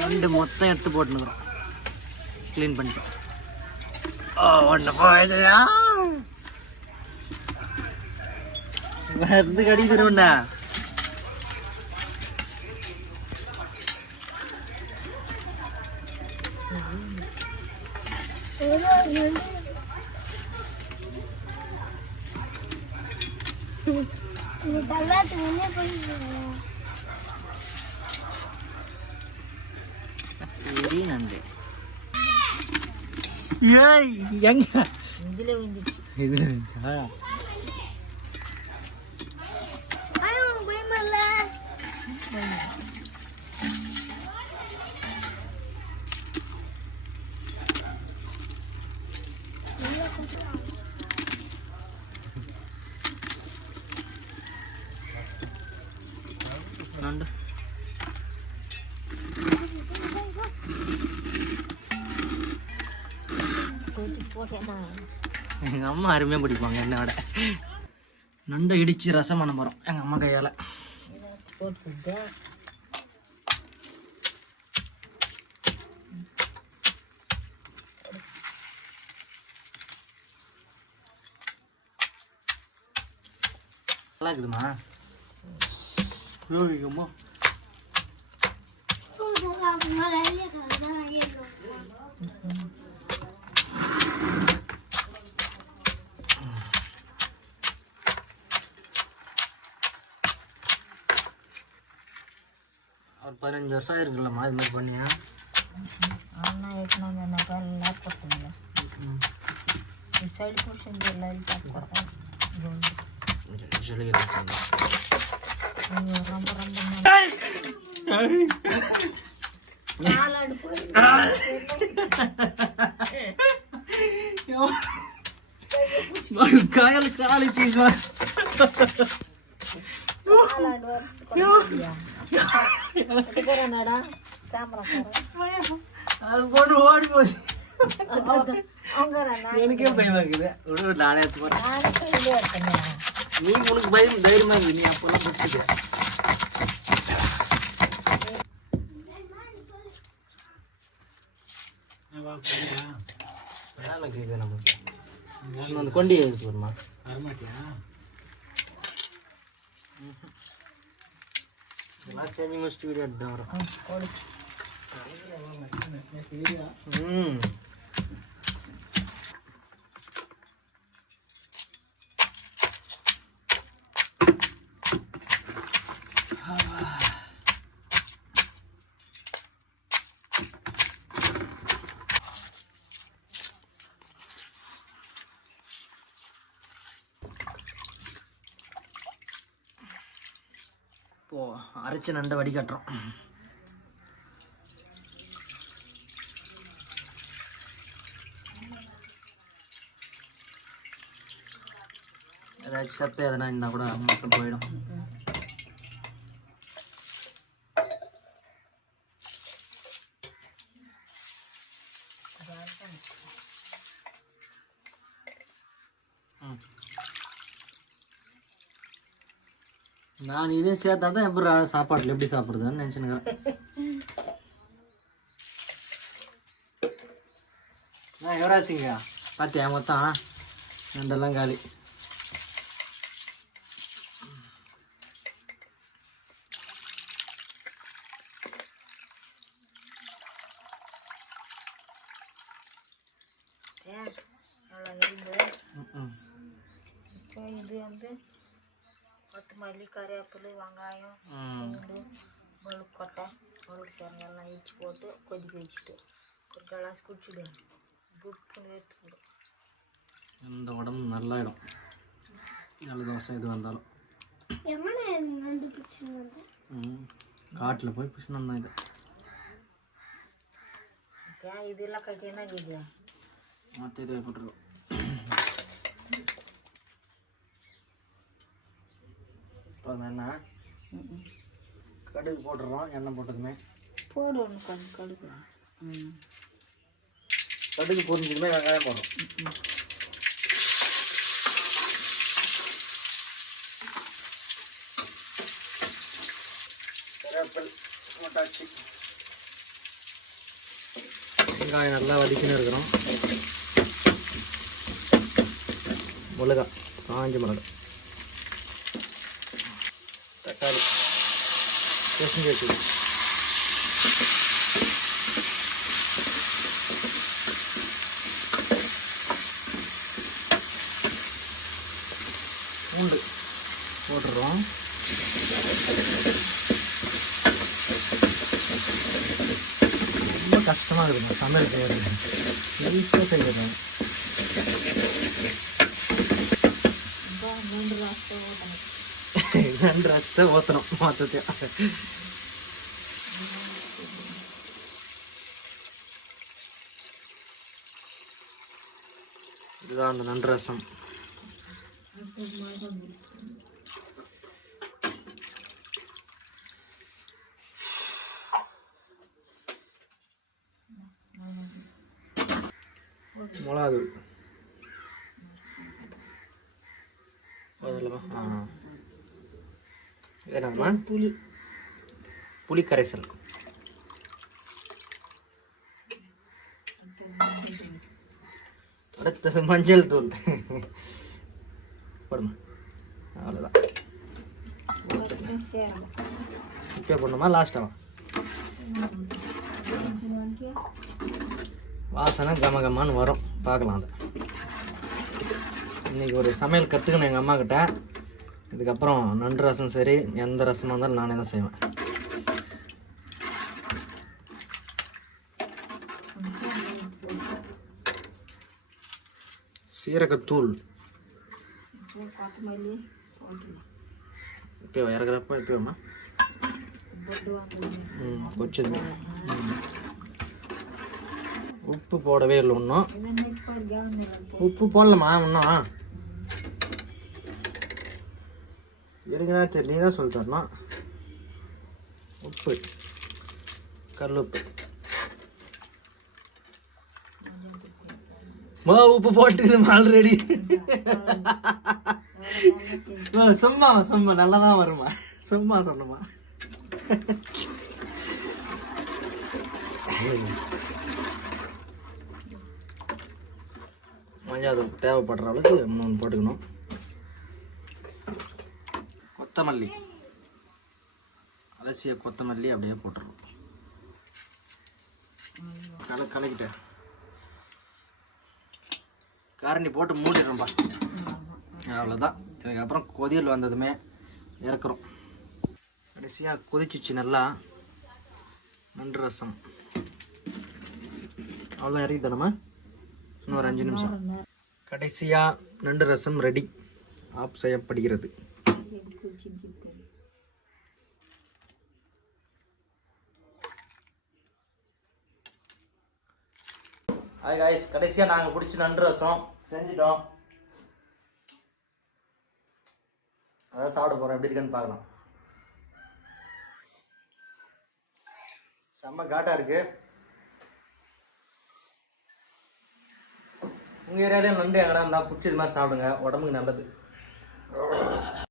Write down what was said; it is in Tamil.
நண்டு மொத்தம் எடுத்து போட்டுனுக்குறோம், க்ளீன் பண்ணிட்டோம். ஒன்று போயிடுயா இருந்து கடி தருவண்ணா. சரி நண்டு எங்க இதுல இருந்துச்சா? நண்டு எங்க அம்மா அருமையாக பிடிப்பாங்க என்னோட. நண்டை இடிச்சு ரசம் பண்ண போகிறோம் எங்கள் அம்மா கையால். நல்லா இருக்குதுமா? அம்மா ஒரு 15 வருஷம் ஆயிருக்குல்லம்மா இது மாதிரி பண்ணியா? அண்ணா எட்டுனாங்க என்ன பேரெல்லாம் போட்டுங்களா சைடு போர்ஷன் எல்லாம் போடுறேன். ரொம்ப ரொம்ப காயல் காலி சீஸ் அது பொண்ணு ஓடி போச்சு. எனக்கே பயமா இருக்குது. நானே எடுத்து போறேன். நீ உனக்கு பயம் தைரியமா இருக்கு. நீ அப்பெல்லாம் படுத்துக்க. நமக்கு வந்து கொண்டி எடுத்து வருமா? வரமாட்டியா? எல்லாம் செஞ்சு முடிச்சுட்டு வீடியோ எடுத்து வரோம். இப்போ அரைச்ச நண்டை வடிகட்டுறோம். ஏதாச்சும் சத்து எதனா இருந்தால் கூட மொத்தம் போயிடும். நான் இதே சேர்த்தா தான் எப்படி சாப்பாட்டில் எப்படி சாப்பிட்றதுன்னு நினச்சினுக்கிறேன். யுவராஜிங்க பார்த்தியா மொத்தம் நண்டெல்லாம் காலி. இது வந்து கொத்தமல்லி, கறிவேப்பிலை, வெங்காயம், பூண்டு, முழுக்கொட்டை, முழுக்கு சேரங்கெல்லாம் இடிச்சு போட்டு கொதிக்க வச்சுட்டு ஒரு கிளாஸ் குடிச்சுடு. புப்புன்னு எடுத்துக்கிடும். இந்த உடம்பு நல்லாயிடும். நல்ல தோசை எது வந்தாலும். காட்டில் போய் பிடிச்சின்னு வந்தான் இது. இதெல்லாம் கட்டி என்ன இது மற்ற இதை போட்டுருவோம். எண்ணெய் கடுகு போட்டுடுறோம். எண்ணெய் போட்டதுமே போடுவோம் கொஞ்சம் கடுகு. கடுகு பொரிஞ்சதுமே வெங்காயம் போடுறோம். கருவேப்பிலை போட்டாச்சு. வெங்காயம் நல்லா வதக்கின்னு இருக்கிறோம். மிளகாய், காஞ்ச மிளகாய், தக்காளி பேசஞ்சு வச்சு, பூண்டு போட்டுடுறோம். ரொம்ப கஷ்டமாக இருக்குங்க சமையல் செய்யறது, ஈஸியாக செய்யறேன். 2 ரசத்தை ஊற்றணும் மொத்தத்தையும். இதுதான் அந்த நண்டு ரசம். மிளகாது என்னம்மா? புளி கரைசல். அடுத்தது மஞ்சள் தூள் போடுமா. அவ்வளோதான். இப்போ போடணுமா லாஸ்ட்டாக? வாசனை கமகமான்னு வரும், பார்க்கலாம். அதை இன்றைக்கி ஒரு சமையல் கற்றுக்கணும் எங்கள் அம்மா கிட்ட. இதுக்கப்புறம் நண்டு ரசம் சரி, எந்த ரசமாக இருந்தாலும் நானே தான் செய்வேன். சீரகத்தூள் இப்போ இறக்குறப்ப இப்போமா கொச்சது. உப்பு போடவே இல்லை ஒன்றும். உப்பு போடலாமா இன்னும்? எடுங்கண்ணா சரி, நீ தான் சொல்லி தரணும். உப்பு, கல்லுப்பு. உப்பு போட்டுக்குதுமா ஆல்ரெடி. சும்மா சும்மா நல்லா தான் வருமா, சும்மா சொன்னமா. மஞ்சள் தேவைப்படுற அளவுக்கு 3 போட்டுக்கணும். கொத்தமல்லி, அலசிய கொத்தமல்லி அப்படியே போட்டுருவோம். கலக்கிட்டேன். காரணி போட்டு மூடிடுறோம்பா. அவ்வளோதான். இதுக்கப்புறம் கொதியல் வந்ததுமே இறக்குறோம். கடைசியாக கொதிச்சிச்சு நல்லா நண்டு ரசம். அவ்வளோதான், இறக்கி தரமா. இன்னும் ஒரு 5 நிமிஷம். கடைசியாக நண்டு ரசம் ரெடி, ஆஃப் செய்யப்படுகிறது. ஹாய் காய்ஸ், கடைசியாக நாங்கள் பிடிச்ச நண்டு ரசம் செஞ்சிட்டோம். அதான் சாப்பிட போகிறோம், எப்படி இருக்குன்னு பார்க்கலாம். செம்ம காட்டாக இருக்குது. உங்கள் ஏரியாலையும் நண்டு எங்கடா இருந்தால் பிடிச்சது மாதிரி சாப்பிடுங்க, உடம்புக்கு நல்லது.